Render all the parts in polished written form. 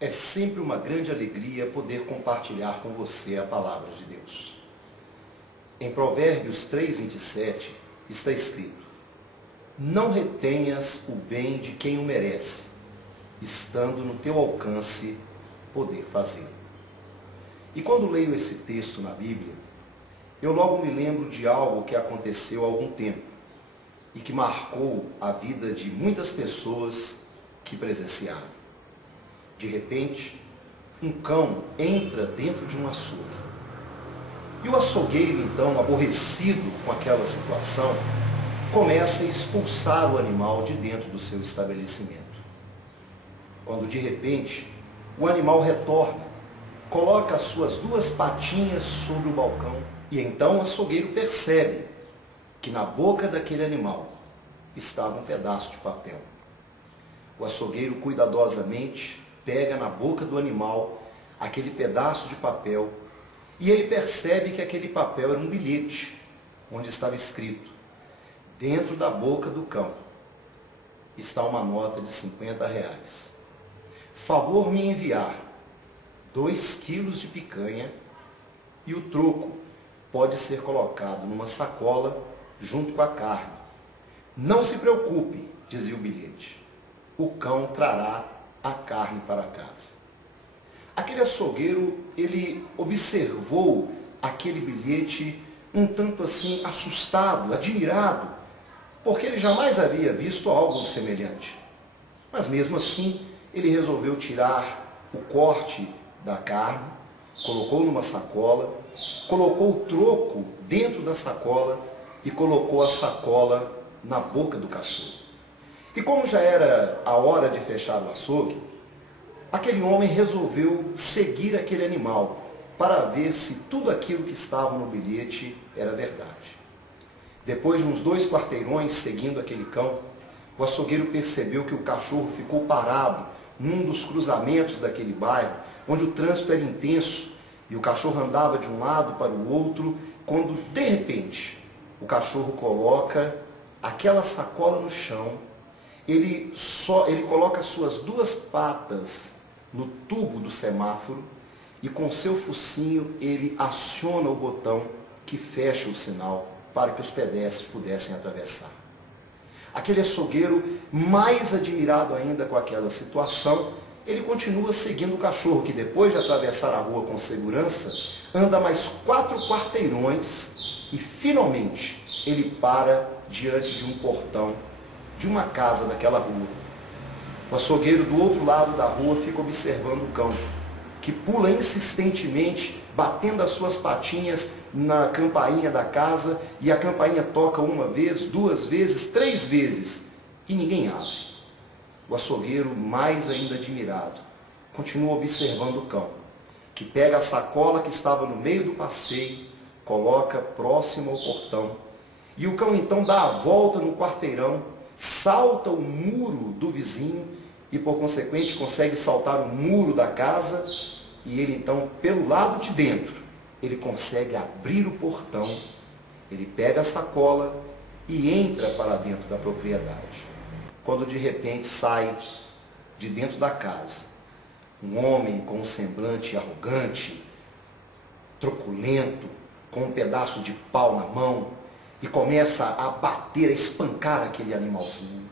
É sempre uma grande alegria poder compartilhar com você a palavra de Deus. Em Provérbios 3:27 está escrito: não retenhas o bem de quem o merece, estando no teu alcance poder fazê-lo. E quando leio esse texto na Bíblia, eu logo me lembro de algo que aconteceu há algum tempo e que marcou a vida de muitas pessoas que presenciaram. De repente, um cão entra dentro de um açougue. E o açougueiro, então, aborrecido com aquela situação, começa a expulsar o animal de dentro do seu estabelecimento. Quando, de repente, o animal retorna, coloca as suas duas patinhas sobre o balcão, e então o açougueiro percebe que na boca daquele animal estava um pedaço de papel. O açougueiro cuidadosamente pega na boca do animal aquele pedaço de papel e ele percebe que aquele papel era um bilhete onde estava escrito: dentro da boca do cão está uma nota de R$50. Favor me enviar 2 quilos de picanha e o troco pode ser colocado numa sacola junto com a carne. Não se preocupe, dizia o bilhete, o cão trará a carne para casa. Aquele açougueiro, ele observou aquele bilhete um tanto assim assustado, admirado, porque ele jamais havia visto algo semelhante. Mas mesmo assim, ele resolveu tirar o corte da carne, colocou numa sacola, colocou o troco dentro da sacola e colocou a sacola na boca do cachorro. E como já era a hora de fechar o açougue, aquele homem resolveu seguir aquele animal para ver se tudo aquilo que estava no bilhete era verdade. Depois de uns 2 quarteirões seguindo aquele cão, o açougueiro percebeu que o cachorro ficou parado num dos cruzamentos daquele bairro, onde o trânsito era intenso e o cachorro andava de um lado para o outro, quando de repente o cachorro coloca aquela sacola no chão, ele coloca as suas 2 patas no tubo do semáforo e com seu focinho ele aciona o botão que fecha o sinal para que os pedestres pudessem atravessar. Aquele açougueiro, mais admirado ainda com aquela situação, ele continua seguindo o cachorro, que depois de atravessar a rua com segurança, anda mais 4 quarteirões e finalmente ele para diante de um portão de uma casa daquela rua. O açougueiro do outro lado da rua fica observando o cão, que pula insistentemente, batendo as suas patinhas na campainha da casa, e a campainha toca 1 vez, 2 vezes, 3 vezes, e ninguém abre. O açougueiro, mais ainda admirado, continua observando o cão, que pega a sacola que estava no meio do passeio, coloca próximo ao portão, e o cão então dá a volta no quarteirão, salta o muro do vizinho e, por consequente, consegue saltar o muro da casa, e ele então, pelo lado de dentro, ele consegue abrir o portão, ele pega a sacola e entra para dentro da propriedade. Quando de repente sai de dentro da casa um homem com um semblante arrogante, truculento, com um pedaço de pau na mão, e começa a bater, a espancar aquele animalzinho.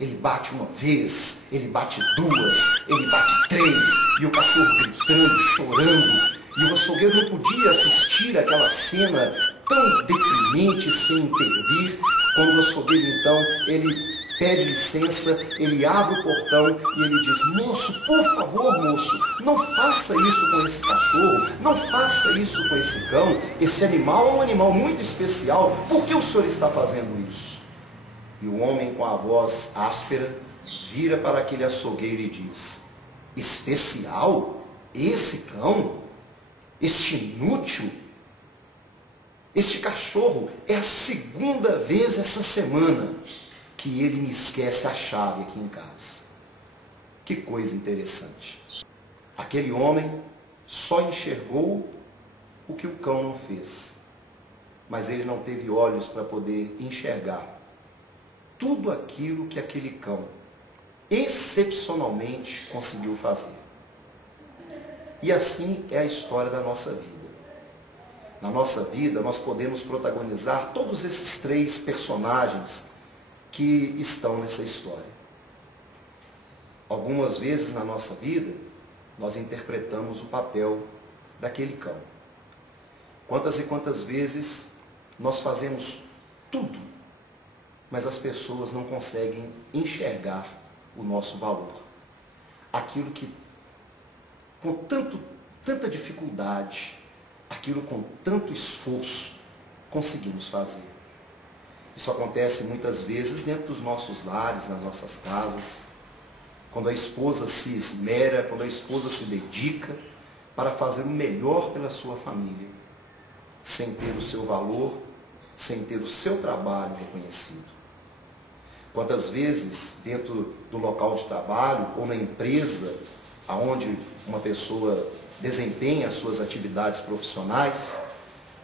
Ele bate 1 vez, ele bate 2, ele bate 3, e o cachorro gritando, chorando. E o açougueiro não podia assistir aquela cena tão deprimente sem intervir. Quando o açougueiro então, ele pede licença, ele abre o portão e ele diz: moço, por favor, moço, não faça isso com esse cachorro, não faça isso com esse cão, esse animal é um animal muito especial, por que o senhor está fazendo isso? E o homem, com a voz áspera, vira para aquele açougueiro e diz: especial? Esse cão? Este inútil? Este cachorro é a 2ª vez essa semana que ele me esquece a chave aqui em casa. Que coisa interessante. Aquele homem só enxergou o que o cão não fez, mas ele não teve olhos para poder enxergar tudo aquilo que aquele cão excepcionalmente conseguiu fazer. E assim é a história da nossa vida. Na nossa vida, nós podemos protagonizar todos esses três personagens que estão nessa história. Algumas vezes na nossa vida, nós interpretamos o papel daquele cão. Quantas e quantas vezes nós fazemos tudo, mas as pessoas não conseguem enxergar o nosso valor. Aquilo que, com tanta dificuldade, aquilo com tanto esforço, conseguimos fazer. Isso acontece muitas vezes dentro dos nossos lares, nas nossas casas, quando a esposa se esmera, quando a esposa se dedica para fazer o melhor pela sua família, sem ter o seu valor, sem ter o seu trabalho reconhecido. Quantas vezes, dentro do local de trabalho ou na empresa, onde uma pessoa desempenha as suas atividades profissionais,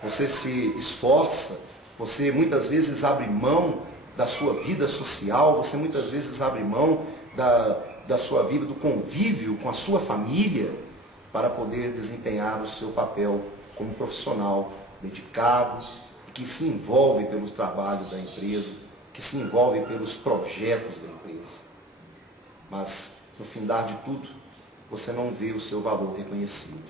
você se esforça, você muitas vezes abre mão da sua vida social, você muitas vezes abre mão da sua vida, do convívio com a sua família, para poder desempenhar o seu papel como profissional dedicado, que se envolve pelo trabalho da empresa, que se envolve pelos projetos da empresa. Mas, no findar de tudo, você não vê o seu valor reconhecido.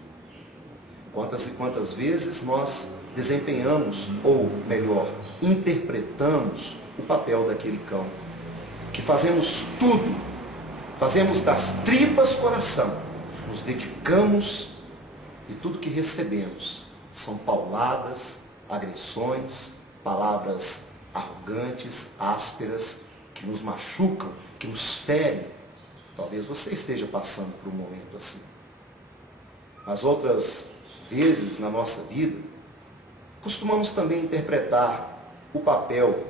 Quantas e quantas vezes nós desempenhamos, ou melhor, interpretamos o papel daquele cão, que fazemos tudo, fazemos das tripas coração, nos dedicamos e tudo que recebemos são pauladas, agressões, palavras arrogantes, ásperas, que nos machucam, que nos ferem. Talvez você esteja passando por um momento assim. Mas outras vezes na nossa vida, costumamos também interpretar o papel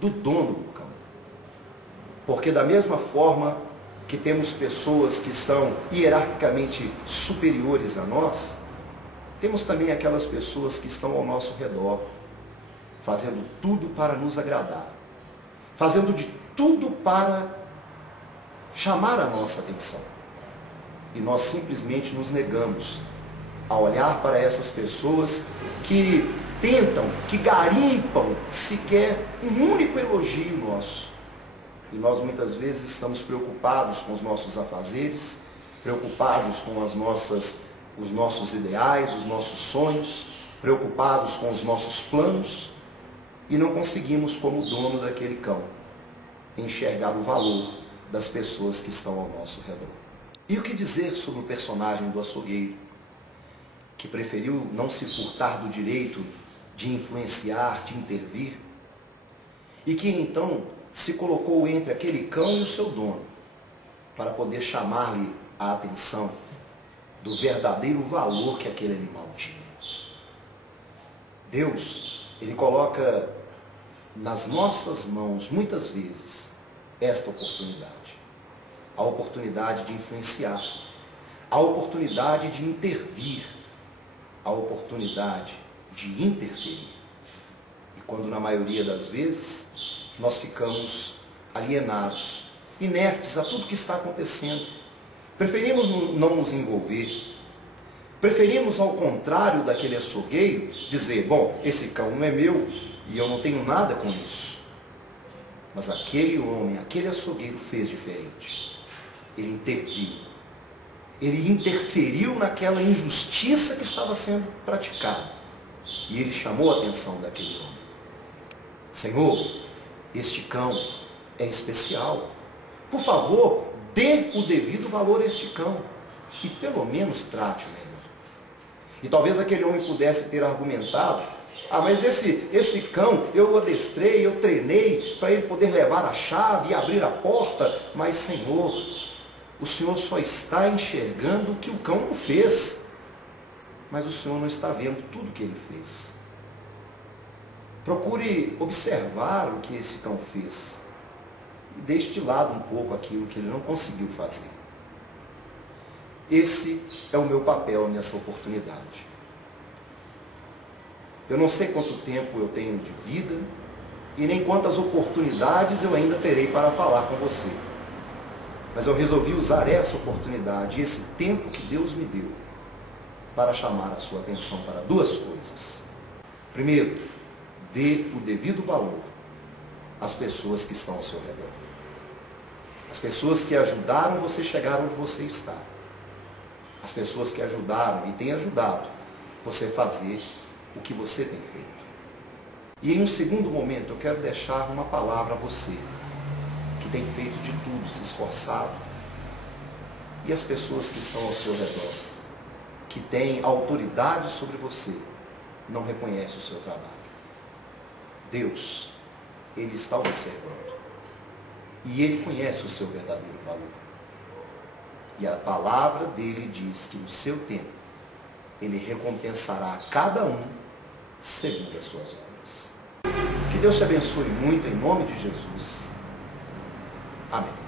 do dono do cão. Porque da mesma forma que temos pessoas que são hierarquicamente superiores a nós, temos também aquelas pessoas que estão ao nosso redor, fazendo tudo para nos agradar, fazendo de tudo para chamar a nossa atenção. E nós simplesmente nos negamos a olhar para essas pessoas que tentam, que garimpam sequer um único elogio nosso. E nós muitas vezes estamos preocupados com os nossos afazeres, preocupados com os nossos ideais, os nossos sonhos, preocupados com os nossos planos, e não conseguimos, como dono daquele cão, enxergar o valor das pessoas que estão ao nosso redor. E o que dizer sobre o personagem do açougueiro, que preferiu não se furtar do direito de influenciar, de intervir, e que então se colocou entre aquele cão e o seu dono, para poder chamar-lhe a atenção do verdadeiro valor que aquele animal tinha. Deus, Ele coloca nas nossas mãos, muitas vezes, esta oportunidade. A oportunidade de influenciar, a oportunidade de intervir, a oportunidade de interferir. E quando, na maioria das vezes, nós ficamos alienados, inertes a tudo que está acontecendo, preferimos não nos envolver, preferimos, ao contrário daquele açougueiro, dizer, bom, esse cão não é meu e eu não tenho nada com isso. Mas aquele homem, aquele açougueiro fez diferente. Ele interviu. Ele interferiu naquela injustiça que estava sendo praticada. E ele chamou a atenção daquele homem. Senhor, este cão é especial. Por favor, dê o devido valor a este cão. E pelo menos trate-o melhor. E talvez aquele homem pudesse ter argumentado, mas esse cão eu adestrei, eu treinei para ele poder levar a chave e abrir a porta. Mas, Senhor, o Senhor só está enxergando o que o cão não fez. Mas o Senhor não está vendo tudo o que ele fez. Procure observar o que esse cão fez. E deixe de lado um pouco aquilo que ele não conseguiu fazer. Esse é o meu papel nessa oportunidade. Eu não sei quanto tempo eu tenho de vida e nem quantas oportunidades eu ainda terei para falar com você. Mas eu resolvi usar essa oportunidade, esse tempo que Deus me deu, para chamar a sua atenção para duas coisas. Primeiro, dê o devido valor às pessoas que estão ao seu redor. As pessoas que ajudaram você chegar onde você está. As pessoas que ajudaram e têm ajudado você a fazer o que você tem feito. E em um segundo momento eu quero deixar uma palavra a você, que tem feito de tudo, se esforçado, e as pessoas que estão ao seu redor, que têm autoridade sobre você, não reconhecem o seu trabalho. Deus, Ele está observando. E Ele conhece o seu verdadeiro valor. E a palavra dele diz que no seu tempo, Ele recompensará a cada um segundo as suas obras. Que Deus te abençoe muito em nome de Jesus. Amém.